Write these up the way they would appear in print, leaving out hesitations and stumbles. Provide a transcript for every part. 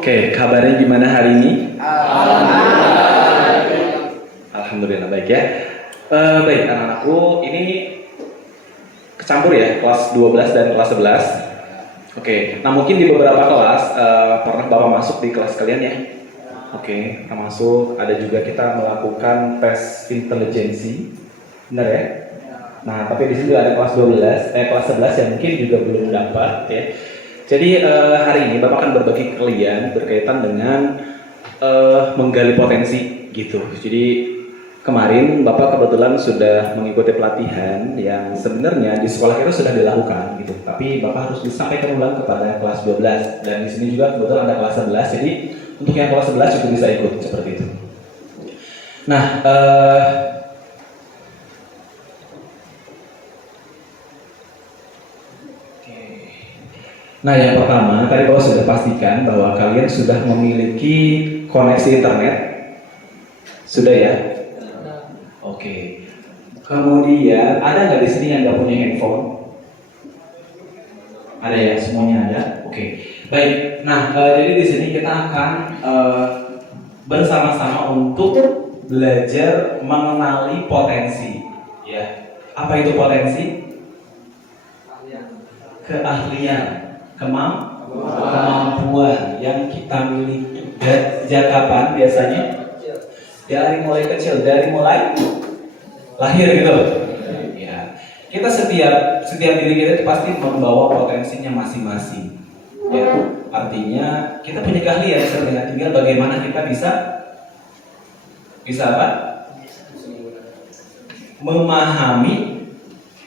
Oke, kabarnya gimana hari ini? Alhamdulillah baik ya. Baik, anak-anakku ini kecampur ya, kelas 12 dan kelas 11. Oke, nah mungkin di beberapa kelas pernah Bapak masuk di kelas kalian ya? Oke, termasuk ada juga kita melakukan tes intelijensi, benar ya? Nah, tapi di sini ada kelas 12, kelas 11 yang mungkin juga belum dapat ya. Jadi hari ini Bapak akan berbagi ke kalian berkaitan dengan menggali potensi gitu. Jadi kemarin Bapak kebetulan sudah mengikuti pelatihan yang sebenarnya di sekolah kita sudah dilakukan gitu. Tapi Bapak harus disampaikan ulang kepada kelas 12 dan di sini juga kebetulan ada kelas 11. Jadi untuk yang kelas 11 juga bisa ikut seperti itu. Nah, nah, yang pertama, tadi Bapak sudah pastikan bahwa kalian sudah memiliki koneksi internet. Sudah ya? Oke. Kemudian, ada nggak di sini yang nggak punya handphone? Ada ya, semuanya ada? Oke. Baik, nah jadi di sini kita akan bersama-sama untuk belajar mengenali potensi. Ya. Apa itu potensi? Keahlian. Kemampuan yang kita miliki. Sejak kapan biasanya? Dari mulai kecil, dari mulai lahir gitu. Ya, kita setiap diri kita pasti membawa potensinya masing-masing. Ya, artinya kita punya keahlian, tinggal bagaimana kita bisa apa? Memahami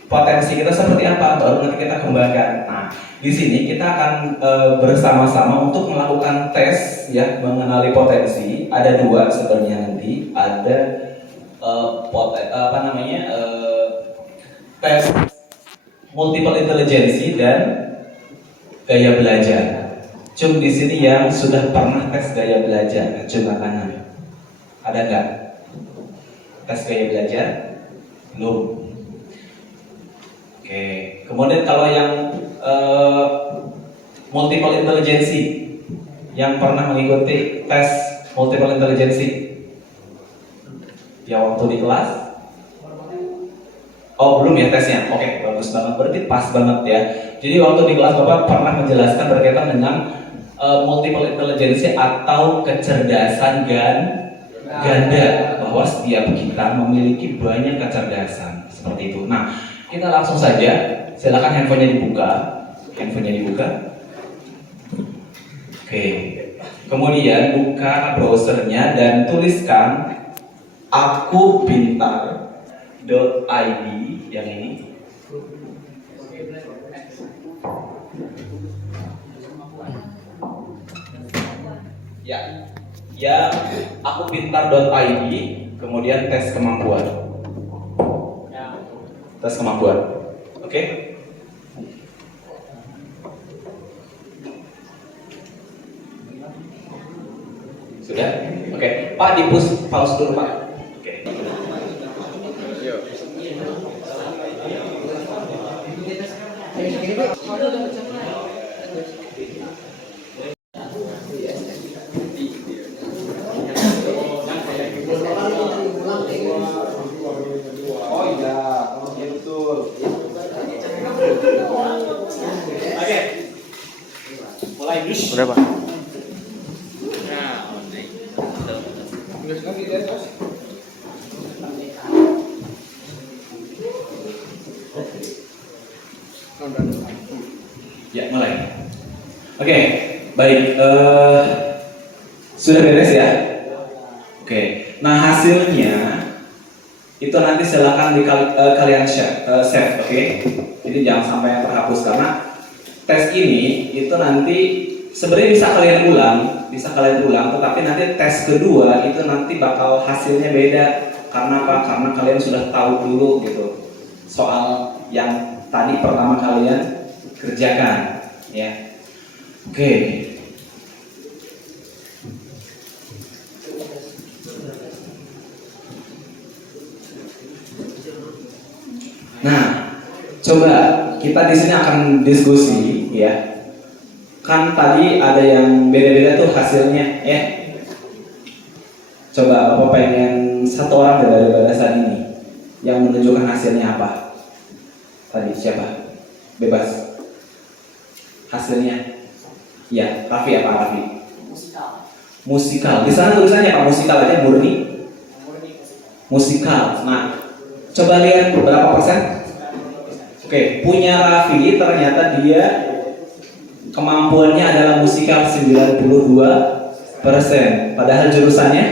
potensi kita seperti apa, baru nanti kita kembangkan. Nah, di sini kita akan bersama-sama untuk melakukan tes ya mengenali potensi. Ada dua sebenarnya nanti, ada tes multiple intelligency dan gaya belajar. Cum di sini yang sudah pernah tes gaya belajar, coba kanan. Ada nggak? Tes gaya belajar? Belum. Oke, kemudian kalau yang multiple intelligency, yang pernah mengikuti tes multiple intelligency, ya waktu di kelas? Oh belum ya tesnya? Oke, bagus banget, berarti pas banget ya. Jadi waktu di kelas Bapak pernah menjelaskan berkaitan dengan multiple intelligency atau kecerdasan ganda, bahwa setiap kita memiliki banyak kecerdasan seperti itu. Nah, kita langsung saja, silakan handphonenya dibuka. Oke. Kemudian buka browsernya dan tuliskan akupintar.id yang ini. Ya, akupintar.id, kemudian tes kemampuan. Oke? Sudah? Oke. Pak, pause dulu Pak. Oke. Oh iya, betul. Oke. Mulai dulu. Udah Pak. Ya, mulai. Oke, baik. Sudah beres ya? Oke. Nah, hasilnya itu nanti silakan kalian save, oke? Jadi jangan sampai terhapus karena tes ini itu nanti sebenarnya bisa kalian ulang, tetapi nanti tes kedua itu nanti bakal hasilnya beda. Karena apa? Karena kalian sudah tahu dulu gitu soal yang tadi pertama kalian kerjakan, ya. Oke. Nah, coba kita di sini akan diskusi, ya. Kan tadi ada yang beda-beda tuh hasilnya ya. Coba Bapak pengen satu orang dari barisan ini yang menunjukkan hasilnya apa? Tadi siapa? Bebas. Hasilnya? Ya, Raffi apa Raffi? Musikal. Di sana tulisannya apa? Musikal aja murni. Musikal. Nah, coba lihat berapa persen? Oke, punya Raffi ternyata dia kemampuannya adalah musikal 92%. Padahal jurusannya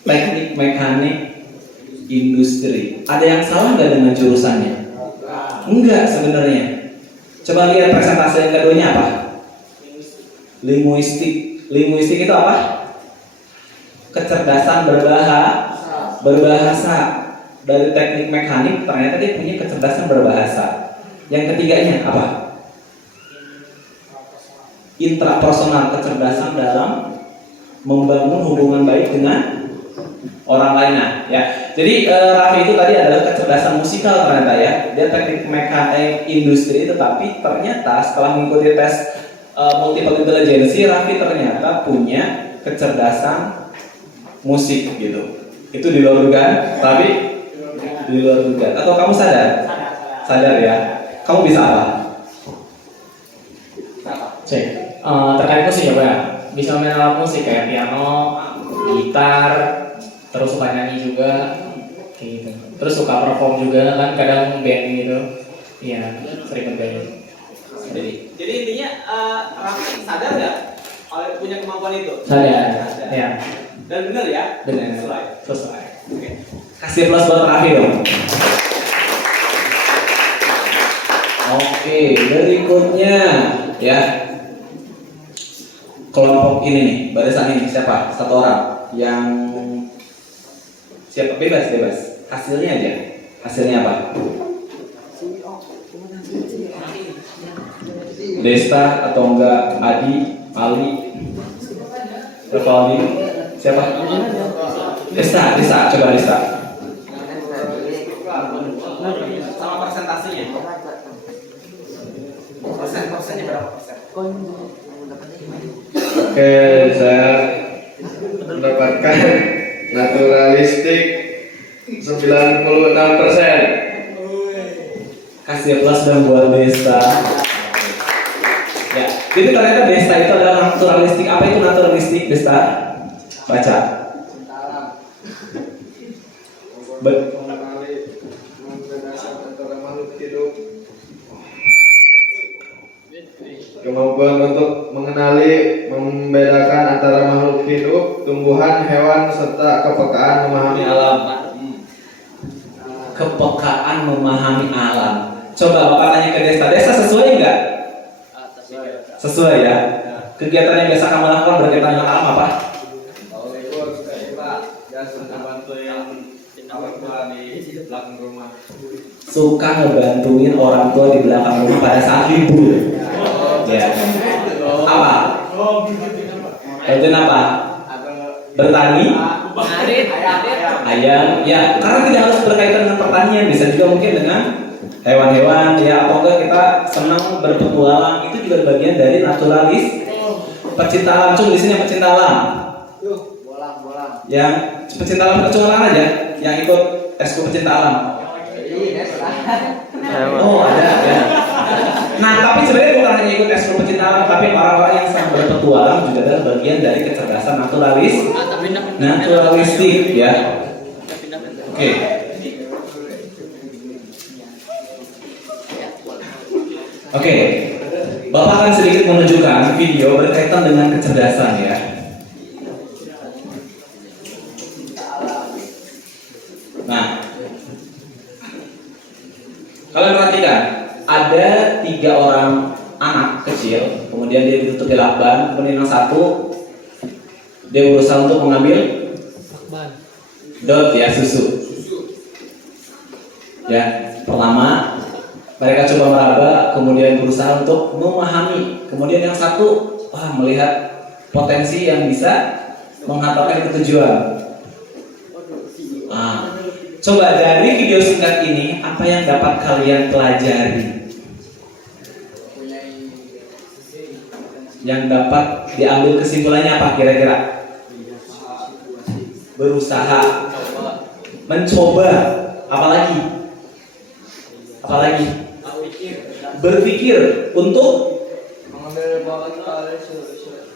teknik mekanik industri. Ada yang salah nggak dengan jurusannya? Enggak sebenarnya. Coba lihat presentasi yang keduanya apa? Linguistik. Linguistik itu apa? Kecerdasan berbahasa. Dari teknik mekanik ternyata dia punya kecerdasan berbahasa. Yang ketiganya apa? Intrapersonal, kecerdasan dalam membangun hubungan baik dengan orang lainnya ya. Jadi Raffi itu tadi adalah kecerdasan musikal ternyata ya. Dia teknik mekanik industri, tetapi ternyata setelah mengikuti tes multiple intelligence, Raffi ternyata punya kecerdasan musik gitu. Itu di luar dugaan, tapi di luar dugaan. Atau kamu sadar? Sadar ya. Kamu bisa apa? Cek. Terkait musik ya Pak ya? Bisa main alat musik kayak piano, gitar, terus suka nyanyi juga, kayak gitu. Terus suka perform juga kan, kadang band gitu. Iya, sering band. Jadi intinya Raffi sadar nggak punya kemampuan itu? Sadar. Ya. Dan benar ya? Benar. Sesuai. Oke. Kasih plus buat Raffi dong. Oke, berikutnya ya. Kelompok ini nih, barisan ini siapa? Satu orang yang siapa? Bebas. Hasilnya aja. Hasilnya apa? Desta atau enggak Adi, Ali, Revaldi, siapa? Desta, coba Desta. Sama persentasenya. Persennya berapa persen? Oke, saya mendapatkan naturalistik 96%. Kasih plus dan buat Desta. Ya, jadi ternyata Desta itu adalah naturalistik. Apa itu naturalistik, Desta? Baca. Mengenali antara makhluk hidup. Kemampuan untuk mengenali, membedakan antara makhluk hidup, tumbuhan, hewan, serta kepekaan memahami alam. Kepekaan memahami alam. Coba Bapak tanya ke Desta. Desta sesuai enggak? Sesuai ya. Kegiatan yang biasa kamu lakukan berkaitan dengan alam apa? Suka ngebantuin orang tua di belakang rumah pada saat libur. Ya. Apa? Bantuin apa? Bertani? Ayam? Ya, karena tidak harus berkaitan dengan pertanian, bisa juga mungkin dengan hewan-hewan ya, atau enggak kita senang berpetualang, itu juga bagian dari naturalis pecinta alam. Cuma di sini pecinta alam. Yang pecinta alam kecuali aja, yang ikut eskul pecinta alam. Oh ada ya. Nah tapi sebenarnya bukan hanya ikut eskul pecinta alam, tapi orang-orang yang senang berpetualang juga adalah bagian dari kecerdasan naturalistik ya. Oke. Oke. Bapak akan sedikit menunjukkan video berkaitan dengan kecerdasan ya. Nah, kalian perhatikan, ada 3 orang anak kecil, kemudian dia ditutupi lakban, kemudian yang satu dia berusaha untuk mengambil dot ya, susu. Ya, pertama mereka coba meraba, kemudian berusaha untuk memahami, kemudian yang satu melihat potensi yang bisa menghantarkan ke tujuan. Coba dari video singkat ini, apa yang dapat kalian pelajari? Yang dapat diambil kesimpulannya apa kira-kira? Berusaha, mencoba, apalagi? Berpikir untuk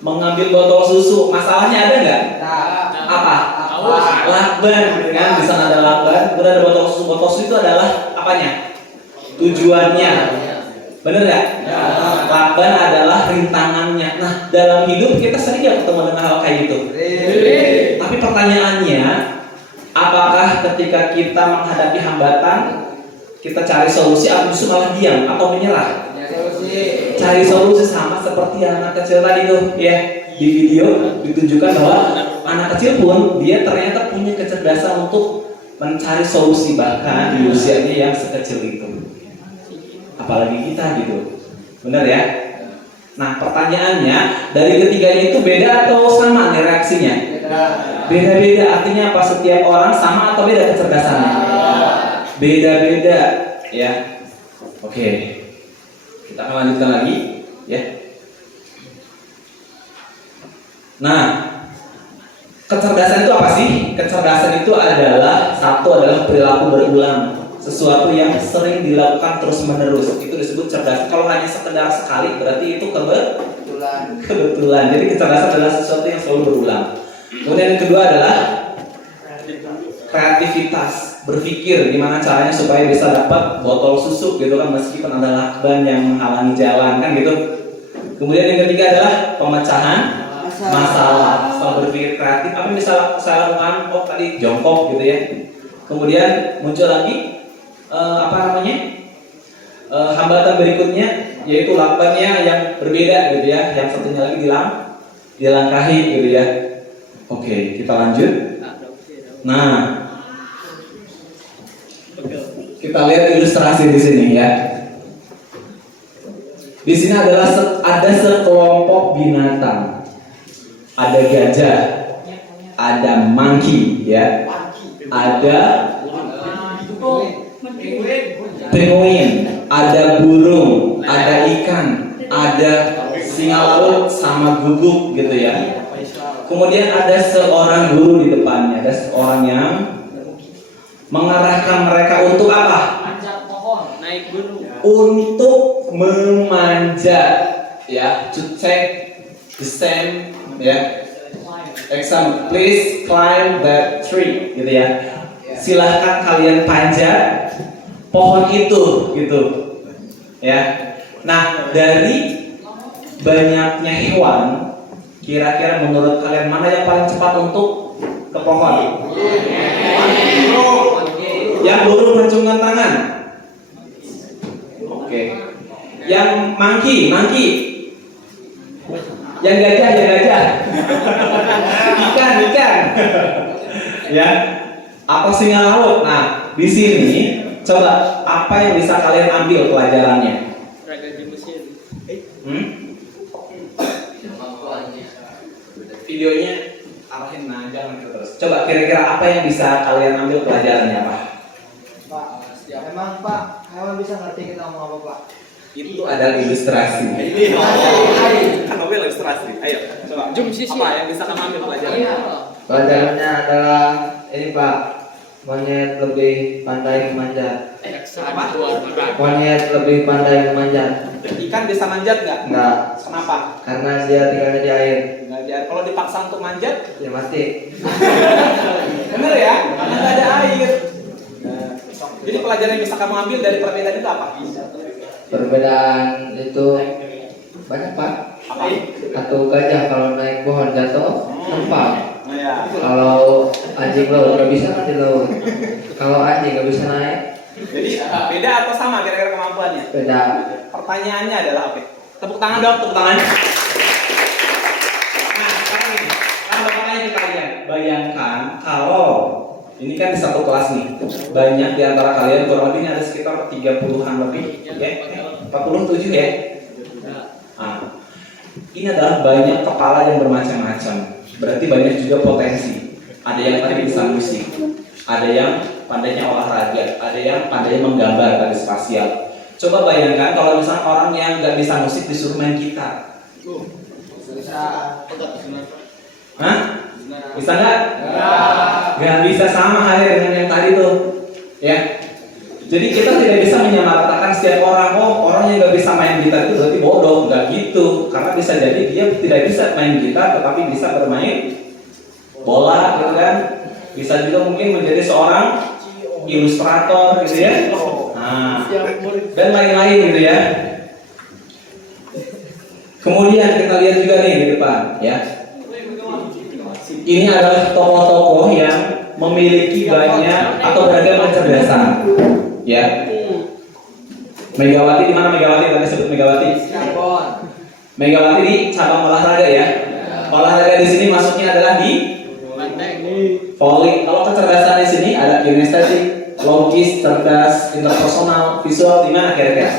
mengambil botol susu. Masalahnya ada nggak? Apa? Lakban, kan? Di sana ada lakban, kemudian ada botol susu. Botol susu itu adalah apanya? Tujuannya. Bener nggak? Lakban adalah rintangannya. Nah, dalam hidup kita sering ya ketemu dengan hal kayak gitu. Tapi pertanyaannya, apakah ketika kita menghadapi hambatan, kita cari solusi atau justru malah diam atau menyerah? Cari solusi, sama seperti anak kecil tadi tuh ya. Di video ditunjukkan bahwa anak kecil pun dia ternyata punya kecerdasan untuk mencari solusi bahkan di usianya yang sekecil itu. Apalagi kita gitu. Benar ya? Nah, pertanyaannya, dari ketiganya itu beda atau sama nih reaksinya? Beda-beda. Artinya apa? Setiap orang sama atau beda kecerdasannya? Beda-beda ya. Oke. Kita akan lanjutkan lagi ya. Nah, kecerdasan itu apa sih? Kecerdasan itu adalah perilaku berulang, sesuatu yang sering dilakukan terus menerus. Itu disebut cerdas. Kalau hanya sekedar sekali berarti itu kebetulan. Jadi kecerdasan adalah sesuatu yang selalu berulang. Kemudian yang kedua adalah kreativitas, berpikir gimana caranya supaya bisa dapat botol susu gitu kan, meskipun ada lakban yang menghalangi jalan kan gitu. Kemudian yang ketiga adalah pemecahan masalah. Setelah berpikir kreatif, apa yang bisa saya lakukan? Oh tadi jongkok gitu ya. Kemudian muncul lagi hambatan berikutnya, yaitu lakbannya yang berbeda gitu ya. Yang satunya lagi dilangkahi gitu ya. Oke, kita lanjut. Nah, kita lihat ilustrasi di sini ya. Di sini ada sekelompok binatang. Ada gajah, ada monkey ya. Ada penguin, ada burung, ada ikan, ada singa laut sama guguk gitu ya. Kemudian ada seorang guru di depannya, ada seorang yang mengarahkan mereka untuk apa? Manjat pohon, naik gunung. Untuk memanjat, ya. To take the same, ya. Example, please climb that tree, gitu ya. Silahkan kalian panjat pohon itu, gitu, ya. Nah, dari banyaknya hewan, kira-kira menurut kalian mana yang paling cepat untuk ke pohon? Yang burung mencungkan tangan. Oke. Yang monkey. Yang gajah. Ikan. Ya. Atau singa laut. Nah, di sini coba apa yang bisa kalian ambil pelajarannya? Videonya arahin, nah jangan terus. Coba kira-kira apa yang bisa kalian ambil pelajarannya apa? Pak, emang Pak, hewan bisa ngerti kita ngomong apa Pak? Itu adalah ilustrasi. Kan mobil ilustrasi. Ayo, coba. Apa yang bisa kamu ambil pelajarannya? Pelajarannya adalah ini Pak, monyet lebih pandai memanjat. Apa? Monyet lebih pandai memanjat. Ikan bisa manjat nggak? Enggak, Kenapa? karena dia tinggalnya di air. Nggak di air. Kalau dipaksa untuk manjat, Ya mati. bener ya? Karena nggak ada air. Jadi pelajaran yang bisa kamu ambil dari perbedaan itu apa? Perbedaan itu banyak Pak. Apa? Satu gajah kalau naik pohon jatuh tempat. Nah, ya. Kalau anjing laut nggak bisa kan di laut. Kalau anjing nggak bisa naik, Jadi beda atau sama kira-kira kemampuannya? beda. Pertanyaannya adalah apa? Tepuk tangan dong, tepuk tangan. Nah, sekarang ini, kan bapak tanya ke kalian, bayangkan kalau ini kan di satu kelas nih, banyak di antara kalian, kurang lebih ada sekitar 30-an lebih, ya, 47 ya. Nah, ini adalah banyak kepala yang bermacam-macam. Berarti banyak juga potensi. Ada yang tadi bisa musik, ada yang pandainya olahraga, ada yang pandainya menggambar tadi spasial. Coba bayangkan kalau misalnya orang yang nggak bisa musik disuruh main gitar, Hah? Bisa nggak? Nggak bisa, sama halnya dengan yang tadi tuh, ya. Jadi kita tidak bisa menyamaratakan setiap orang, oh orang yang nggak bisa main gitar itu berarti bodoh, nggak gitu. Karena bisa jadi dia tidak bisa main gitar, tetapi bisa bermain bola, gitu kan? Bisa juga mungkin menjadi seorang ilustrator, gitu ya. Nah, dan lain-lain, gitu ya. Kemudian kita lihat juga nih di depan, ya. Ini adalah tokoh-tokoh yang memiliki banyak atau beragam kecerdasan, ya. Megawati di mana Megawati? Tadi sebut Megawati. Megawati di cabang olahraga, ya. Olahraga di sini masuknya adalah di volley. Kalau kecerdasan di sini ada kinestetik, logis, cerdas, interpersonal, visual. Di mana kira-kira?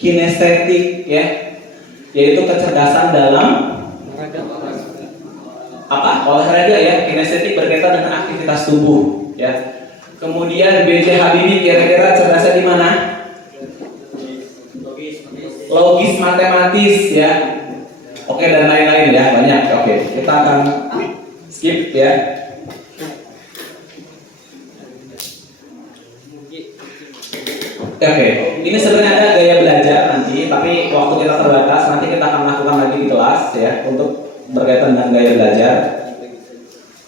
Kinestetik, ya. Yaitu kecerdasan dalam apa? Olahraga, ya. Kinestetik berkaitan dengan aktivitas tubuh, ya. Kemudian B.J. Habibie kira-kira cerdasnya di mana? Logis, matematis, ya. Oke, dan lain-lain, ya, banyak. Oke, kita akan skip, ya. Oke, ini sebenarnya ada gaya belajar nanti, tapi waktu kita terbatas, nanti kita akan lakukan lagi di kelas, ya, untuk berkaitan dengan gaya belajar.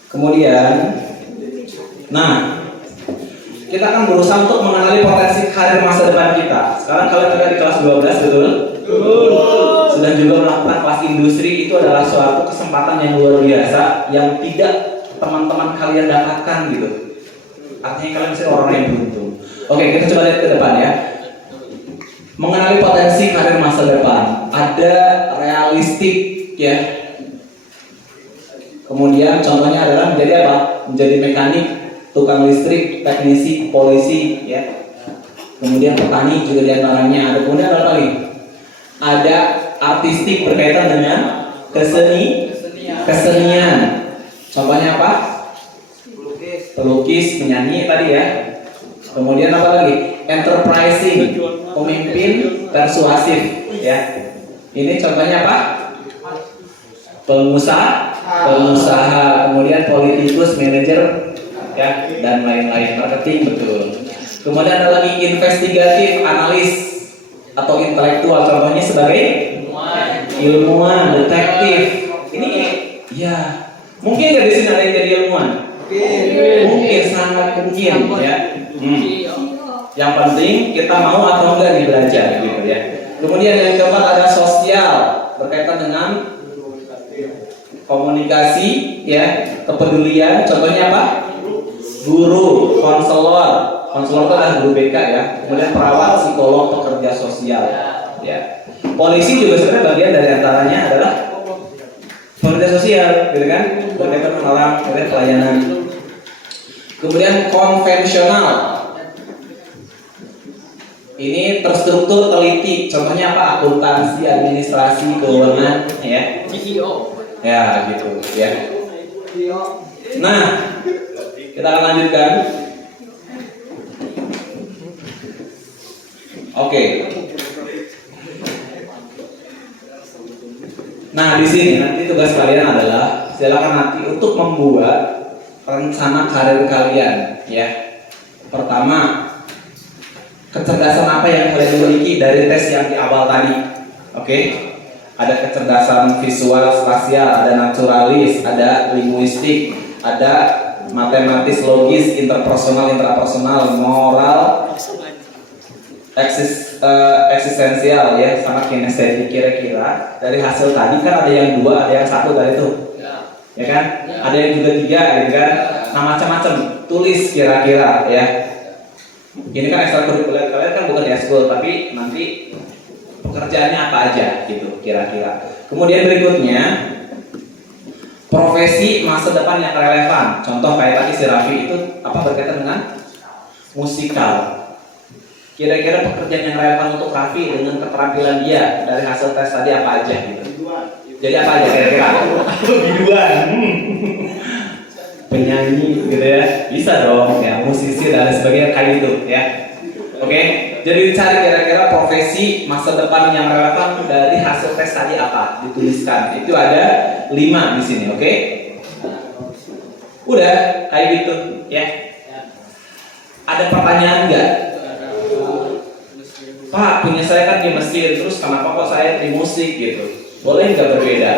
Kemudian, nah, kita akan berusaha untuk mengenali potensi karir masa depan kita. Sekarang kalian ada di kelas 12, betul? Sudah juga melakukan kelas industri. Itu adalah suatu kesempatan yang luar biasa yang tidak teman-teman kalian dapatkan, gitu. Artinya kalian bisa orang yang beruntung. Oke, kita coba lihat ke depan, ya. Mengenali potensi karir masa depan. Ada realistik, ya. Kemudian contohnya adalah menjadi apa? Menjadi mekanik, tukang listrik, teknisi, polisi, ya. Kemudian petani juga diantaranya. Ada kemudian apa lagi? Ada artistik berkaitan dengan kesenian. Contohnya apa? Pelukis, penyanyi tadi, ya. Kemudian apa lagi? Enterprising, pemimpin persuasif, ya. Ini contohnya apa? Pengusaha, kemudian politikus, manajer, ya, dan lain-lain. Marketing, betul. Kemudian ada lagi investigatif, analis atau intelektual. Contohnya sebagai ilmuwan, detektif. Ini, ya, mungkin nggak di sini ada yang jadi ilmuwan? Mungkin, sangat mungkin, ya. Yang penting kita mau atau enggak nih belajar, gitu, ya. Kemudian yang keempat ada sosial, berkaitan dengan komunikasi, ya, kepedulian. Contohnya apa? Guru, konselor itu adalah guru BK, ya. Kemudian perawat, psikolog, pekerja sosial, ya. Polisi juga sebenarnya bagian dari antaranya adalah pekerja sosial, gitu kan, berkaitan dengan orang, kemudian pelayanan. Kemudian konvensional, ini terstruktur, teliti. Contohnya apa? Akuntansi, administrasi, keuangan, ya. Ya, gitu, ya. Nah, kita akan lanjutkan. Oke. Nah, di sini nanti tugas kalian adalah silakan nanti untuk membuat rencana karir kalian, ya. Pertama, kecerdasan apa yang kalian miliki dari tes yang di awal tadi. Oke. Ada kecerdasan visual, spasial, ada naturalis, ada linguistik, ada matematis, logis, interpersonal, intrapersonal, moral, eksistensial, ya, sama kinestetik. Kira-kira dari hasil tadi kan ada yang 2, ada yang 1 dari itu, ya kan? Ada yang juga 3, gitu kan? Nah, macam-macam. Tulis kira-kira, ya. Ini kan ekstrakurikuler, kalian kan bukan di eskul, tapi nanti pekerjaannya apa aja, gitu, kira-kira. Kemudian berikutnya, profesi masa depan yang relevan. Contoh kayak tadi si Raffi itu apa berkaitan dengan musikal. Kira-kira pekerjaan yang relevan untuk Raffi dengan keterampilan dia dari hasil tes tadi apa aja, gitu. Jadi apa aja kira-kira? Biduan. Penyanyi, gitu, ya. Bisa dong, ya, musisi dan sebagainya kayak gitu, ya. Oke, Oke, jadi cari kira-kira profesi masa depan yang relevan dari hasil tes tadi apa? Dituliskan. Itu ada 5 di sini, oke? Udah, kayak gitu, ya. Ada pertanyaan nggak? Pak, punya saya kan di Mesir, terus kenapa kok saya di musik gitu? Boleh nggak berbeda?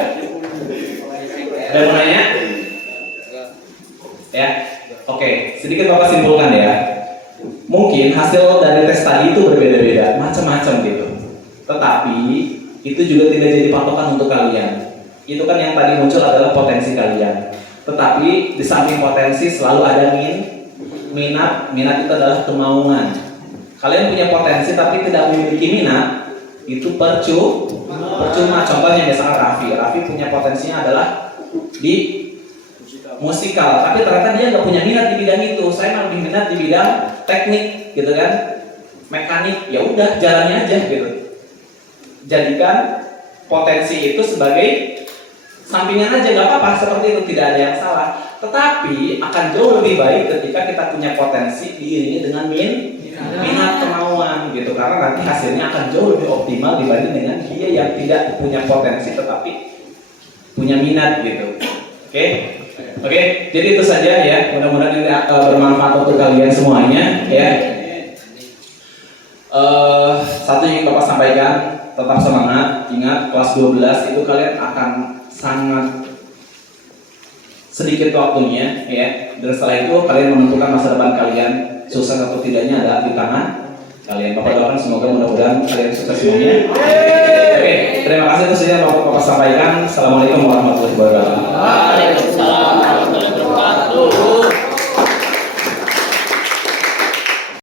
Ada mau nanya? Ya, oke. Sedikit Bapak simpulkan ya. Mungkin hasil dari tes tadi itu berbeda-beda, macam-macam gitu. Tetapi itu juga tidak jadi patokan untuk kalian. Itu kan yang tadi muncul adalah potensi kalian. Tetapi di samping potensi selalu ada minat. Minat itu adalah kemauan. Kalian punya potensi tapi tidak memiliki minat, itu percuma. Contohnya misalkan Raffi punya potensinya adalah di musikal, tapi ternyata dia nggak punya minat di bidang itu. Saya lebih minat di bidang teknik, gitu kan, mekanik. Ya udah, jalani aja gitu. Jadikan potensi itu sebagai sampingan aja, nggak apa-apa, seperti itu, tidak ada yang salah. Tetapi akan jauh lebih baik ketika kita punya potensi diiringi dengan minat, kemauan gitu, karena nanti hasilnya akan jauh lebih optimal dibanding dengan dia yang tidak punya potensi tetapi punya minat gitu. Oke, jadi itu saja ya. Mudah-mudahan ini bermanfaat untuk kalian semuanya ya. Satu yang Bapak sampaikan, tetap semangat. Ingat, kelas 12 itu kalian akan sangat sedikit waktunya ya. Dan setelah itu kalian menentukan masa depan kalian, sukses atau tidaknya ada di tangan kalian. Bapak doakan semoga mudah-mudahan kalian sukses semuanya. Oke, terima kasih. Itu saja yang Bapak sampaikan. Assalamualaikum warahmatullahi wabarakatuh.